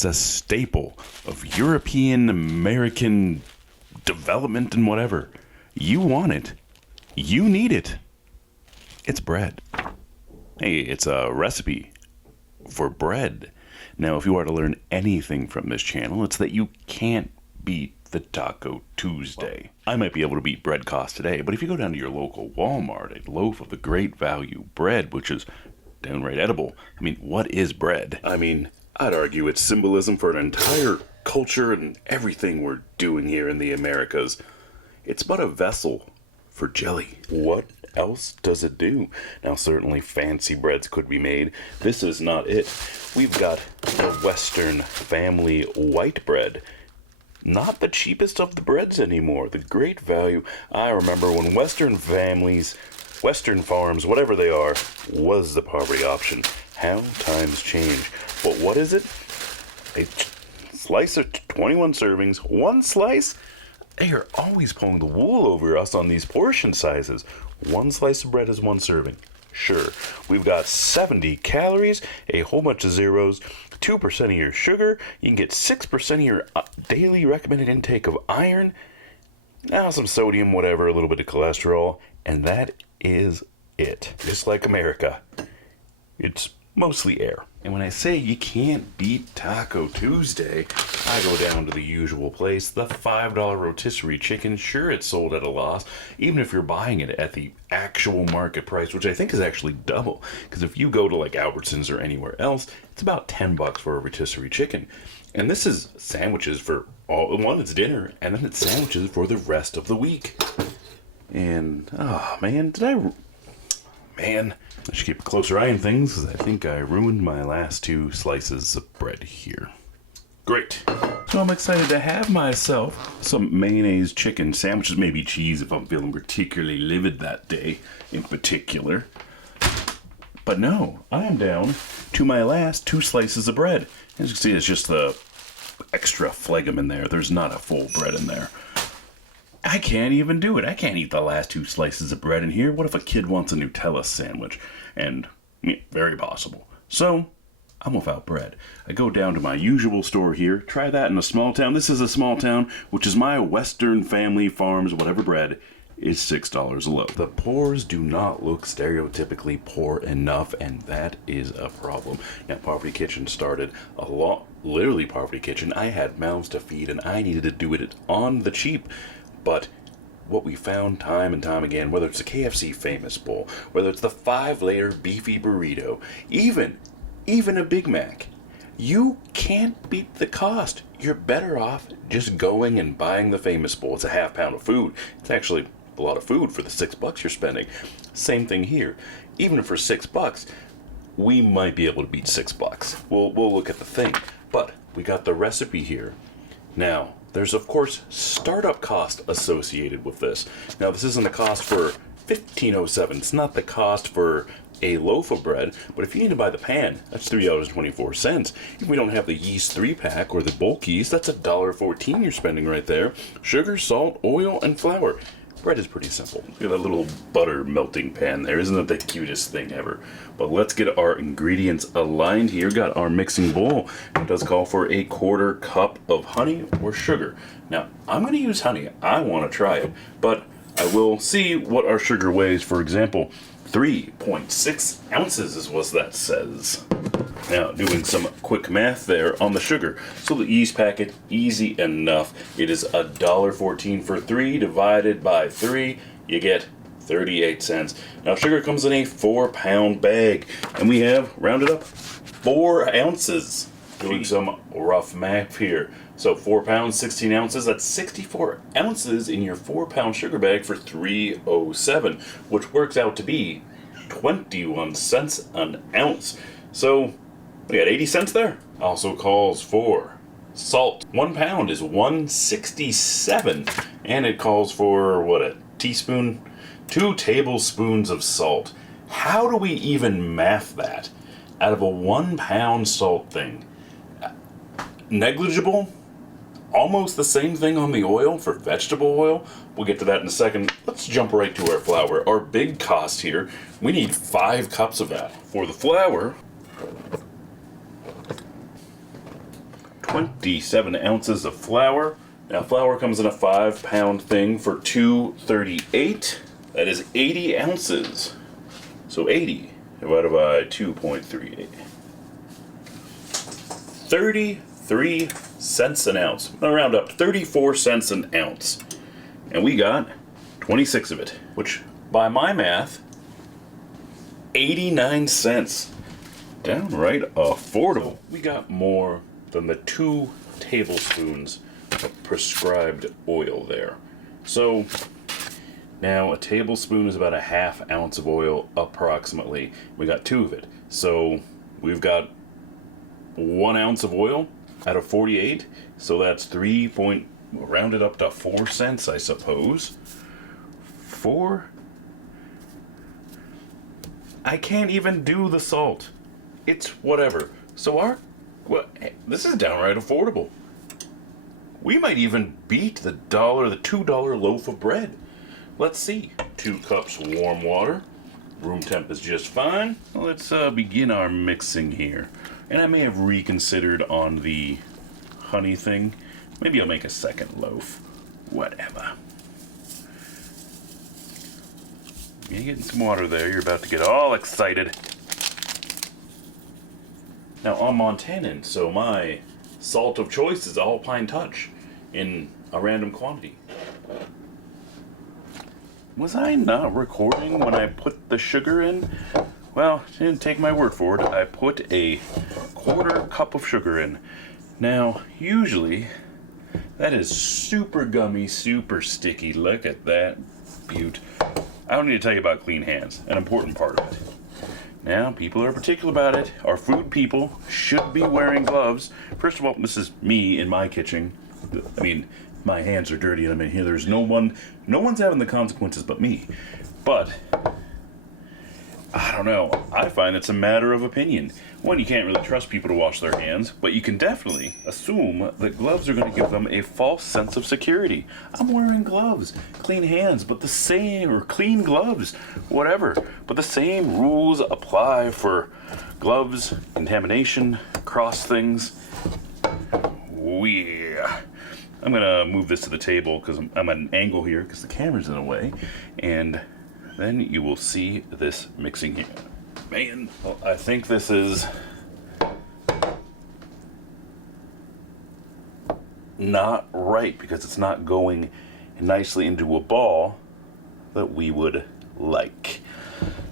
It's a staple of European American development and whatever. You want it. You need it. It's bread. Hey, it's a recipe for bread. Now, if you are to learn anything from this channel, it's that you can't beat the Taco Tuesday. I might be able to beat bread costs today, but if you go down to your local Walmart, a loaf of the great value bread, which is downright edible. I mean, what is bread? I mean, I'd argue it's symbolism for an entire culture and everything we're doing here in the Americas. It's but a vessel for jelly. What else does it do? Now, certainly fancy breads could be made. This is not it. We've got the Western family white bread. Not the cheapest of the breads anymore. The great value. I remember when Western families, Western farms, whatever they are, was the poverty option. How times change. But what is it? A slice of 21 servings. One slice? They are always pulling the wool over us on these portion sizes. One slice of bread is one serving. Sure, we've got 70 calories, a whole bunch of zeros, 2% of your sugar. You can get 6% of your daily recommended intake of iron. Now some sodium, whatever, a little bit of cholesterol. And that is it. Just like America. It's mostly air. And when I say you can't beat Taco Tuesday, I go down to the usual place, the $5 rotisserie chicken. Sure, it's sold at a loss, even if you're buying it at the actual market price, which I think is actually double. Because if you go to like Albertsons or anywhere else, it's about $10 for a rotisserie chicken. And this is sandwiches for one, it's dinner, and then it's sandwiches for the rest of the week. And, oh man, I should keep a closer eye on things, because I think I ruined my last two slices of bread here. Great. So I'm excited to have myself some mayonnaise chicken sandwiches, maybe cheese if I'm feeling particularly livid that day in particular. But no, I am down to my last two slices of bread. As you can see, it's just the extra phlegm in there. There's not a full bread in there. I can't even do it. I can't eat the last two slices of bread in here. What if a kid wants a Nutella sandwich? And very possible. So I'm without bread. I go down to my usual store here. Try that in a small town. This is a small town, which is my Western family farms, whatever bread is $6 a loaf. The poors do not look stereotypically poor enough, and that is a problem. Now, Poverty Kitchen started a lot, literally Poverty Kitchen. I had mouths to feed, and I needed to do it on the cheap. But what we found time and time again, whether it's the KFC Famous Bowl, whether it's the 5-layer beefy burrito, even a Big Mac, you can't beat the cost. You're better off just going and buying the Famous Bowl. It's a half pound of food. It's actually a lot of food for the $6 you're spending. Same thing here. Even for $6, we might be able to beat $6. We'll look at the thing. But we got the recipe here. Now, there's, of course, startup cost associated with this. Now, this isn't the cost for $15.07. It's not the cost for a loaf of bread, but if you need to buy the pan, that's $3.24. If we don't have the yeast 3-pack or the bulk yeast, that's $1.14 you're spending right there. Sugar, salt, oil, and flour. Bread is pretty simple. Look at that little butter melting pan there. Isn't that the cutest thing ever? But let's get our ingredients aligned here. Got our mixing bowl. It does call for a 1/4 cup of honey or sugar. Now, I'm going to use honey. I want to try it, but I will see what our sugar weighs. For example, 3.6 ounces is what that says. Now, doing some quick math there on the sugar. So the yeast packet, easy enough. It is $1.14 for 3 divided by 3. You get 38 cents. Now, sugar comes in a 4-pound bag, and we have, rounded up, 4 ounces. Doing some rough math here. So 4 pounds, 16 ounces, that's 64 ounces in your 4-pound sugar bag for $3.07, which works out to be 21 cents an ounce. So we got 80 cents there. Also calls for salt. 1 pound is $1.67, and it calls for, what, a teaspoon? 2 tablespoons of salt. How do we even math that out of a 1 pound salt thing? Negligible? Almost the same thing on the oil for vegetable oil. We'll get to that in a second. Let's jump right to our flour. Our big cost here, we need 5 cups of that. For the flour, 27 ounces of flour. Now, flour comes in a 5-pound thing for $2.38. That is 80 ounces. So 80 divided by 2.38. 33 cents an ounce. I'll round up, 34 cents an ounce. And we got 26 of it, which by my math, 89 cents. Downright affordable. We got more than the 2 tablespoons of prescribed oil there. So now a tablespoon is about a ½ ounce of oil approximately. We got 2 of it. So we've got 1 ounce of oil out of 48. So that's rounded up to 4 cents, I suppose. 4. I can't even do the salt. It's whatever. So this is downright affordable. We might even beat the $2 loaf of bread. Let's see. 2 cups warm water. Room temp is just fine. Let's begin our mixing here. And I may have reconsidered on the honey thing. Maybe I'll make a second loaf. Whatever. You're getting some water there. You're about to get all excited. Now, I'm Montanan, so my salt of choice is Alpine Touch in a random quantity. Was I not recording when I put the sugar in? Well, didn't take my word for it. I put a 1/4 cup of sugar in. Now, usually, that is super gummy, super sticky. Look at that beaut. I don't need to tell you about clean hands, an important part of it. Now, people are particular about it. Our food people should be wearing gloves. First of all, this is me in my kitchen. I mean, my hands are dirty and I'm in here. There's no one's having the consequences but me. But I don't know. I find it's a matter of opinion. One, you can't really trust people to wash their hands, but you can definitely assume that gloves are going to give them a false sense of security. I'm wearing gloves, clean hands, but the same, or clean gloves, whatever. But the same rules apply for gloves, contamination, cross things. I'm going to move this to the table because I'm at an angle here because the camera's in the way. And then you will see this mixing here. Man, well, I think this is not right because it's not going nicely into a ball that we would like.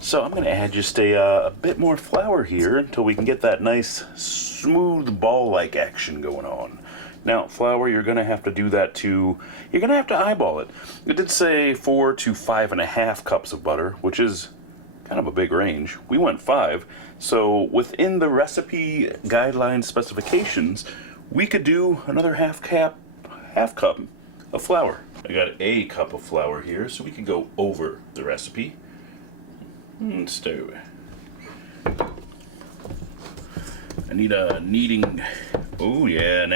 So I'm going to add just a bit more flour here until we can get that nice smooth ball-like action going on. Now, flour, you're going to have to do that you're going to have to eyeball it. It did say 4 to 5.5 cups of butter, which is kind of a big range. We went 5, so within the recipe guideline specifications, we could do another half cup of flour. I got a cup of flour here, so we can go over the recipe. Let's do it. I need a kneading. Oh yeah,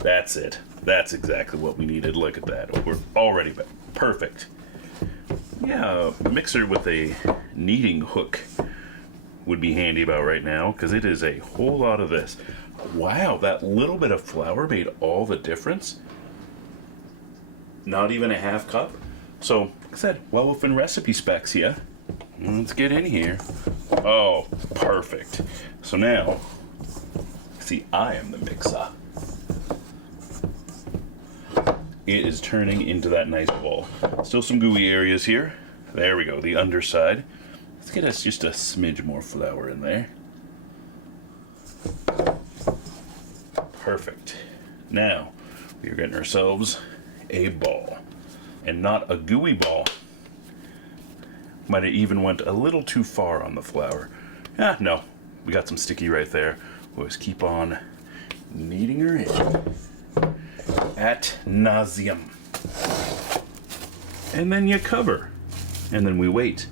that's it. That's exactly what we needed. Look at that. We're already perfect. Yeah, a mixer with a kneading hook would be handy about right now because it is a whole lot of this. Wow, that little bit of flour made all the difference. Not even a half cup. So, like I said, well within recipe specs here. Let's get in here. Oh, perfect. So now, see, I am the mixer. It is turning into that nice ball. Still some gooey areas here. There we go, the underside. Let's get us just a smidge more flour in there. Perfect. Now, we are getting ourselves a ball. And not a gooey ball. Might have even went a little too far on the flour. No, we got some sticky right there. We'll just keep on kneading her in. At nauseum. And then you cover. And then we wait.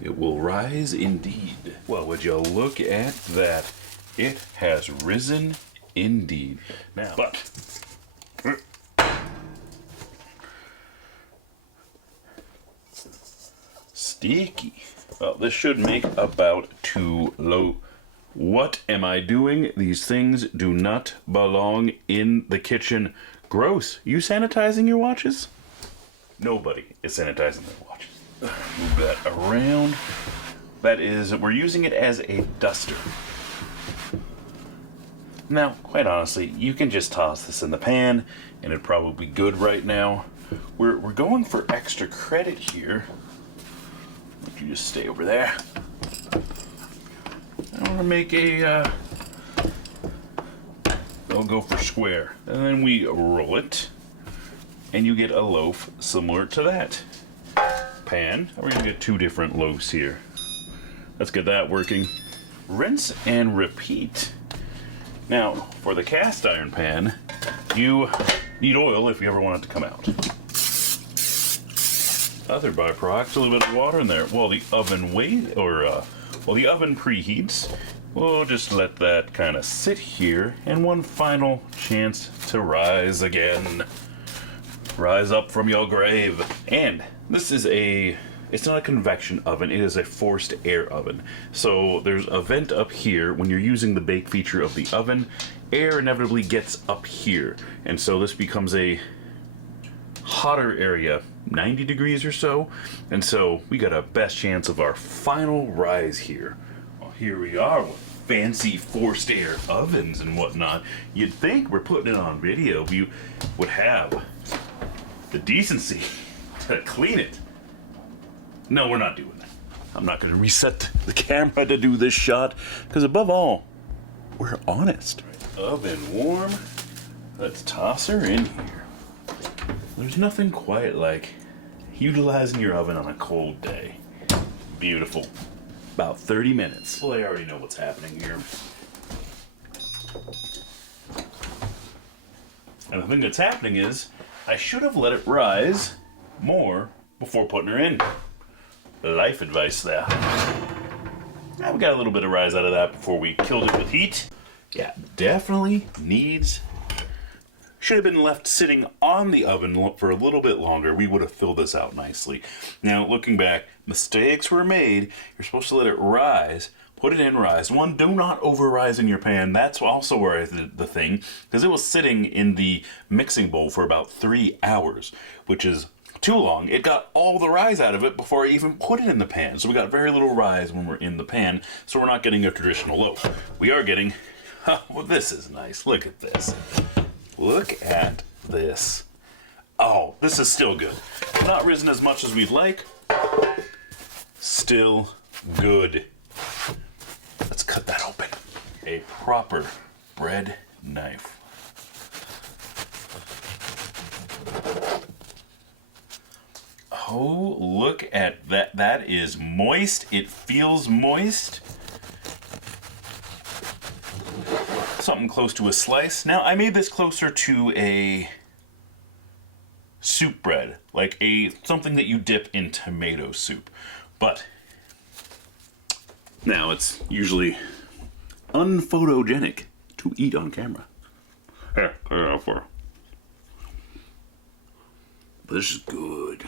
It will rise indeed. Well, would you look at that? It has risen indeed. Now, but sticky. Well, this should make about 2 What am I doing? These things do not belong in the kitchen. Gross. You sanitizing your watches? Nobody is sanitizing their watches. Move that around. We're using it as a duster. Now, quite honestly, you can just toss this in the pan and it'd probably be good right now. We're going for extra credit here. Would you just stay over there? I want to make they'll go for square. And then we roll it, and you get a loaf similar to that. Pan, we're gonna get 2 different loaves here. Let's get that working. Rinse and repeat. Now, for the cast iron pan, you need oil if you ever want it to come out. Other byproducts, a little bit of water in there. While the oven while the oven preheats, we'll just let that kind of sit here, and one final chance to rise again. Rise up from your grave. And this is it's not a convection oven, it is a forced air oven. So there's a vent up here. When you're using the bake feature of the oven, air inevitably gets up here. And so this becomes a hotter area, 90 degrees or so. And so we got a best chance of our final rise here. Well, here we are with fancy forced air ovens and whatnot. You'd think we're putting it on video, you would have the decency to clean it. No, we're not doing that. I'm not going to reset the camera to do this shot, because above all, we're honest. Oven warm. Let's toss her in here. There's nothing quite like utilizing your oven on a cold day. Beautiful. About 30 minutes. Well, I already know what's happening here. And the thing that's happening is, I should have let it rise more before putting her in. Life advice there. Now we got a little bit of rise out of that before we killed it with heat. Yeah, definitely needs... Should have been left sitting on the oven for a little bit longer. We would have filled this out nicely. Now, looking back, mistakes were made. You're supposed to let it rise. Put it in rise. One, do not over rise in your pan. That's also where I did the thing, because it was sitting in the mixing bowl for about 3 hours, which is too long. It got all the rise out of it before I even put it in the pan. So we got very little rise when we're in the pan, so we're not getting a traditional loaf. We are getting, well, this is nice. Look at this. Look at this. Oh, this is still good. Not risen as much as we'd like. Still good. Let's cut that open. A proper bread knife. Oh, look at that. That is moist. It feels moist. Something close to a slice. Now, I made this closer to a soup bread, like something that you dip in tomato soup. But now it's usually unphotogenic to eat on camera. Here, but this is good.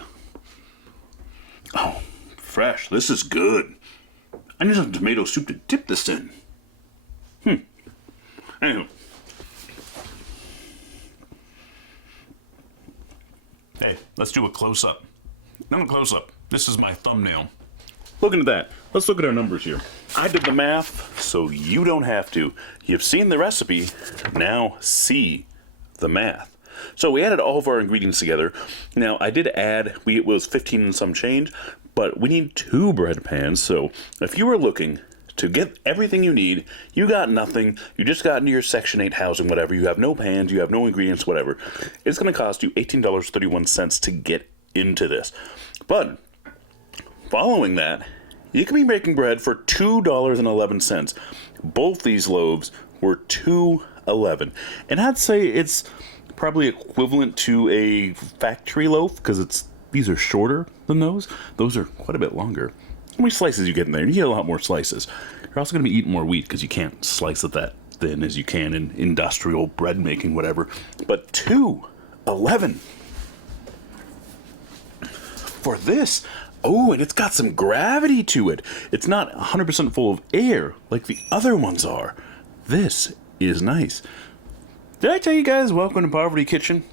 Oh, fresh. This is good. I need some tomato soup to dip this in. Anywho. Hey, let's do a close-up. Not a close-up. This is my thumbnail. Looking at that, let's look at our numbers here. I did the math, so you don't have to. You've seen the recipe, now see the math. So we added all of our ingredients together. Now, I did add, it was 15 and some change, but we need 2 bread pans. So if you were looking to get everything you need, you got nothing, you just got into your Section 8 housing, whatever, you have no pans, you have no ingredients, whatever, it's going to cost you $18.31 to get into this. But following that, you can be making bread for $2.11. Both these loaves were $2.11. And I'd say it's probably equivalent to a factory loaf, because these are shorter than those. Those are quite a bit longer. How many slices you get in there? You get a lot more slices. You're also going to be eating more wheat, because you can't slice it that thin as you can in industrial bread making, whatever. But $2.11 for this, Oh, and it's got some gravity to it. It's not 100% full of air like the other ones are. This is nice. Did I tell you guys welcome to Poverty Kitchen?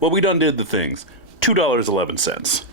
Well, we done did the things. $2.11.